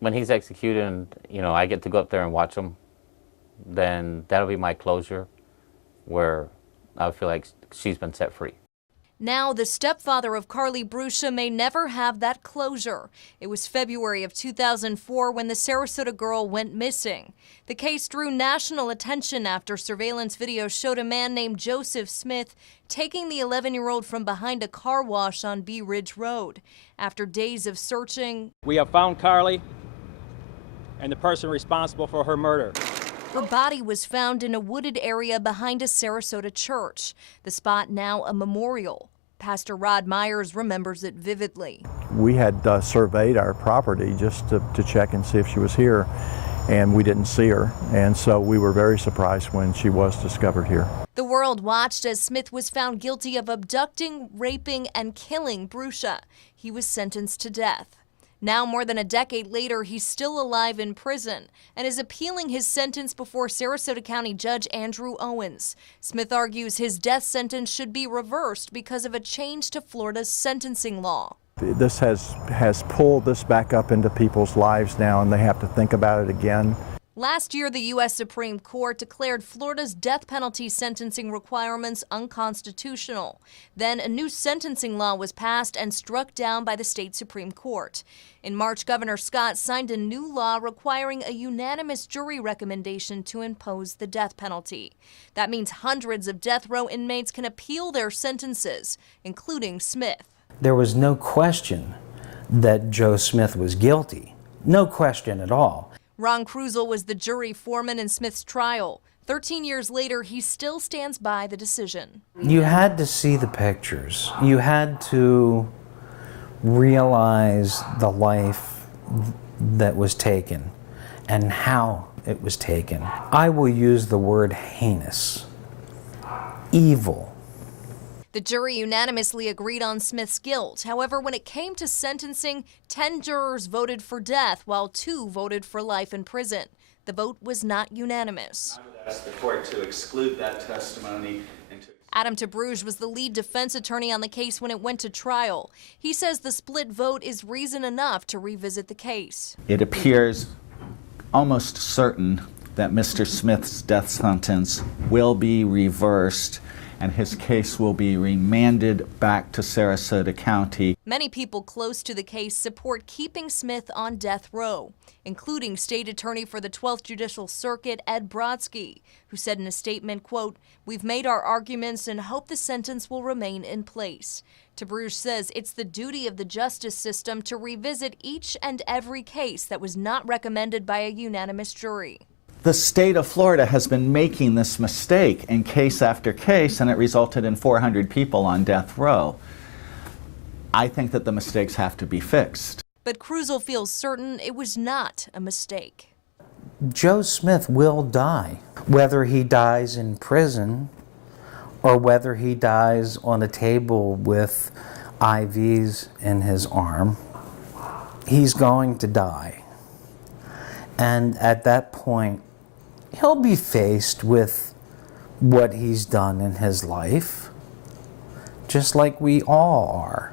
when he's executed and, you know, I get to go up there and watch him, then that'll be my closure where I feel like she's been set free. Now, the stepfather of Carlie Brucia may never have that closure. It was February of 2004 when the Sarasota girl went missing. The case drew national attention after surveillance video showed a man named Joseph Smith taking the 11-year-old from behind a car wash on Bee Ridge Road. After days of searching, we have found Carlie and the person responsible for her murder. Her body was found in a wooded area behind a Sarasota church. The spot now a memorial. Pastor Rod Myers remembers it vividly. We had surveyed our property just to check and see if she was here, and we didn't see her, and so we were very surprised when she was discovered here. The world watched as Smith was found guilty of abducting, raping, and killing Brucia. He was sentenced to death. Now, more than a decade later, he's still alive in prison and is appealing his sentence before Sarasota County Judge Andrew Owens. Smith argues his death sentence should be reversed because of a change to Florida's sentencing law. This has pulled this back up into people's lives now, and they have to think about it again. Last year, the U.S. Supreme Court declared Florida's death penalty sentencing requirements unconstitutional. Then a new sentencing law was passed and struck down by the state Supreme Court. In March, Governor Scott signed a new law requiring a unanimous jury recommendation to impose the death penalty. That means hundreds of death row inmates can appeal their sentences, including Smith. There was no question that Joe Smith was guilty. No question at all. Ron Krusel was the jury foreman in Smith's trial. 13 years later, he still stands by the decision. You had to see the pictures. You had to realize the life that was taken and how it was taken. I will use the word heinous, evil. The jury unanimously agreed on Smith's guilt. However, when it came to sentencing, 10 jurors voted for death, while 2 voted for life in prison. The vote was not unanimous. I would ask the court to exclude that testimony. Adam Tabrouge was the lead defense attorney on the case when it went to trial. He says the split vote is reason enough to revisit the case. It appears almost certain that Mr. Smith's death sentence will be reversed and his case will be remanded back to Sarasota County. Many people close to the case support keeping Smith on death row, including State Attorney for the 12th Judicial Circuit, Ed Brodsky, who said in a statement, quote, "We've made our arguments and hope the sentence will remain in place." Tabrouge says it's the duty of the justice system to revisit each and every case that was not recommended by a unanimous jury. The state of Florida has been making this mistake in case after case, and it resulted in 400 people on death row. I think that the mistakes have to be fixed. But Krusel feels certain it was not a mistake. Joe Smith will die, whether he dies in prison or whether he dies on a table with IVs in his arm. He's going to die. And at that point, he'll be faced with what he's done in his life, just like we all are.